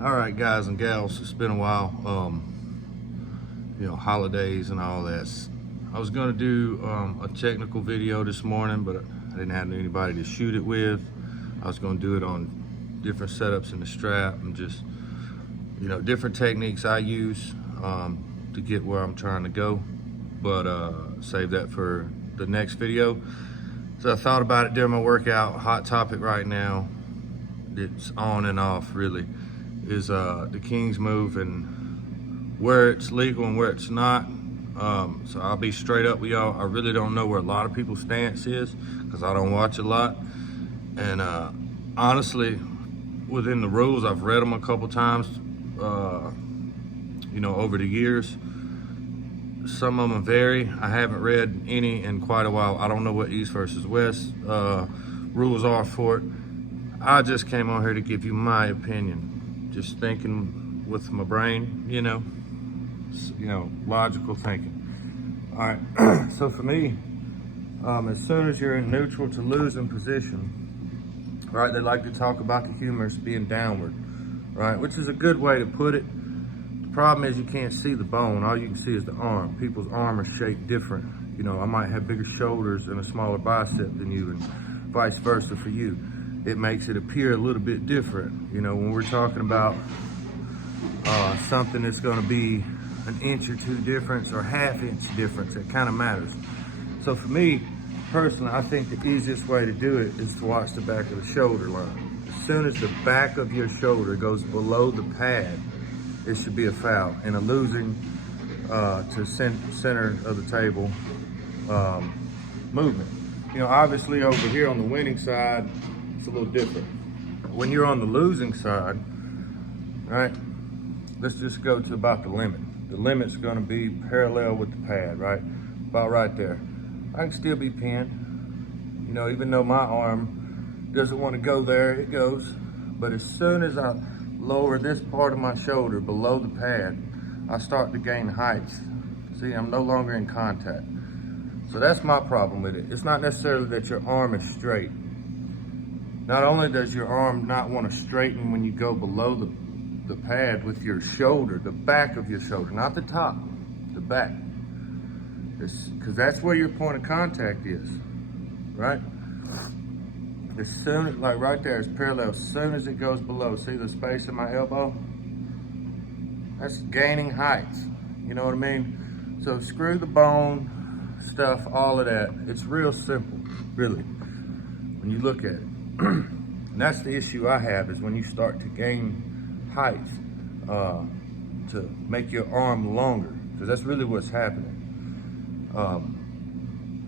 All right, guys and gals, it's been a while. Holidays and all that. I was gonna do a technical video this morning, but I didn't have anybody to shoot it with. I was gonna do it on different setups in the strap and just, different techniques I use to get where I'm trying to go, but save that for the next video. So I thought about it during my workout. Hot topic right now, it's on and off really, is the King's move and where it's legal and where it's not. So I'll be straight up with y'all. I really don't know where a lot of people's stance is because I don't watch a lot. And honestly, within the rules, I've read them a couple times, over the years. Some of them vary. I haven't read any in quite a while. I don't know what East versus West rules are for it. I just came on here to give you my opinion, just thinking with my brain, logical thinking. All right, so for me, as soon as you're in neutral to losing position, right, they like to talk about the humerus being downward, right, which is a good way to put it. The problem is you can't see the bone. All you can see is the arm. People's arm are shaped different. I might have bigger shoulders and a smaller bicep than you, and vice versa for you. It makes it appear a little bit different. When we're talking about something that's going to be an inch or two difference or half-inch difference, it kind of matters. So for me, personally, I think the easiest way to do it is to watch the back of the shoulder line. As soon as the back of your shoulder goes below the pad, it should be a foul and a losing to center of the table movement. Obviously over here on the winning side, it's a little different. When you're on the losing side, right, let's just go to about the limit. The limit's gonna be parallel with the pad, right? About right there. I can still be pinned. Even though my arm doesn't wanna go there, it goes. But as soon as I lower this part of my shoulder below the pad, I start to gain height. See, I'm no longer in contact. So that's my problem with it. It's not necessarily that your arm is straight. Not only does your arm not want to straighten when you go below the pad with your shoulder, the back of your shoulder, not the top, the back. Because that's where your point of contact is, right? As soon, like right there, it's parallel. As soon as it goes below, see the space in my elbow? That's gaining height, you know what I mean? So screw the bone stuff, all of that. It's real simple, really, when you look at it. And that's the issue I have, is when you start to gain height to make your arm longer, because that's really what's happening.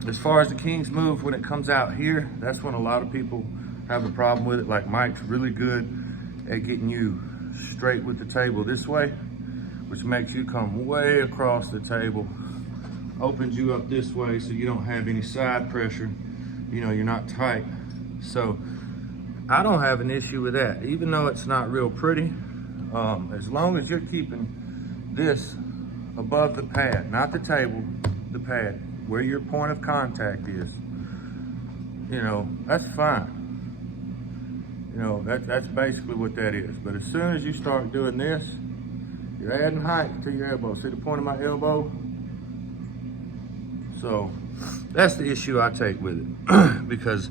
As far as the King's move, when it comes out here, that's when a lot of people have a problem with it. Like Mike's really good at getting you straight with the table this way, which makes you come way across the table, opens you up this way so you don't have any side pressure. You're not tight. So I don't have an issue with that, even though it's not real pretty. As long as you're keeping this above the pad, not the table, the pad, where your point of contact is, that's fine. That's basically what that is. But as soon as you start doing this, you're adding height to your elbow. See the point of my elbow? So that's the issue I take with it. Because,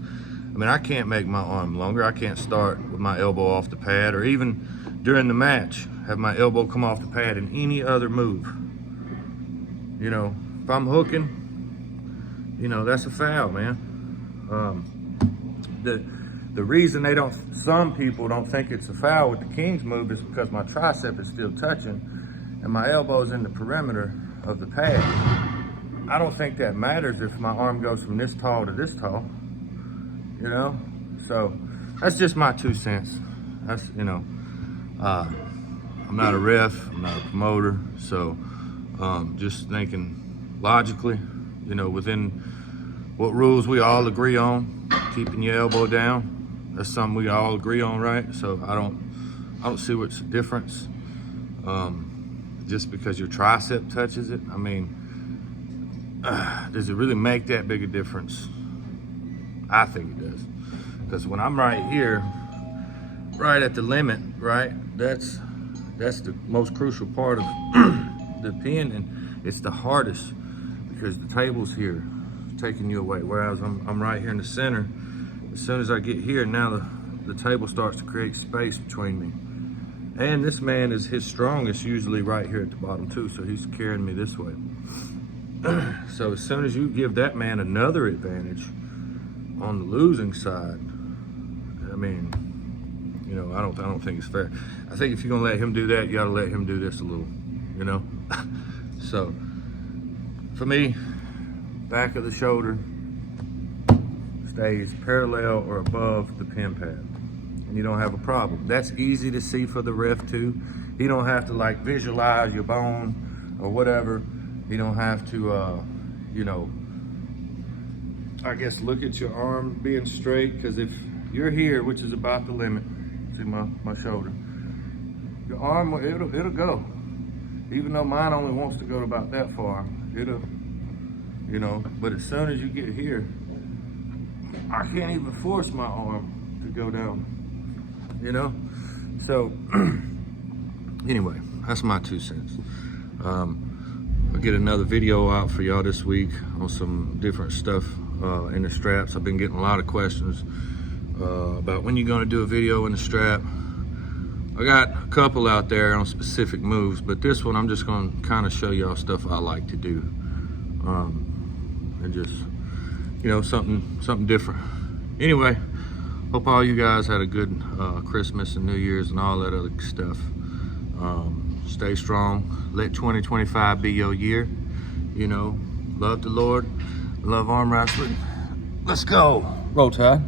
I can't make my arm longer. I can't start with my elbow off the pad, or even during the match, have my elbow come off the pad in any other move. If I'm hooking, that's a foul, man. The reason some people don't think it's a foul with the King's move is because my tricep is still touching and my elbow's in the perimeter of the pad. I don't think that matters if my arm goes from this tall to this tall, So that's just my 2 cents. That's, I'm not a ref, I'm not a promoter, so just thinking logically, within what rules we all agree on, keeping your elbow down, that's something we all agree on, right? So I don't see what's the difference. Just because your tricep touches it, does it really make that big a difference? I think it does. Because when I'm right here, right at the limit, right, that's That's the most crucial part of the pin, and it's the hardest because the table's here taking you away. Whereas I'm right here in the center. As soon as I get here, now the table starts to create space between me. And this man is his strongest usually right here at the bottom too, so he's carrying me this way. So as soon as you give that man another advantage on the losing side, I mean, you know, I don't think it's fair. I think if you're gonna let him do that, you gotta let him do this a little, you know? So, for me, back of the shoulder stays parallel or above the pin pad, and you don't have a problem. That's easy to see for the ref too. He don't have to like visualize your bone or whatever. You don't have to, you know, I guess look at your arm being straight, because if you're here, which is about the limit, see my shoulder, your arm, it'll go. Even though mine only wants to go to about that far, it'll, you know, but as soon as you get here, I can't even force my arm to go down, you know? So, anyway, that's my 2 cents. I'll get another video out for y'all this week on some different stuff in the straps. I've been getting a lot of questions about when you're gonna do a video in the strap. I got a couple out there on specific moves, but this one I'm just gonna kind of show y'all stuff I like to do. And just, you know, something different. Anyway, hope all you guys had a good Christmas and New Year's and all that other stuff. Stay strong. Let 2025 be your year. You know, love the Lord, love arm wrestling. Let's go. Roll Tide.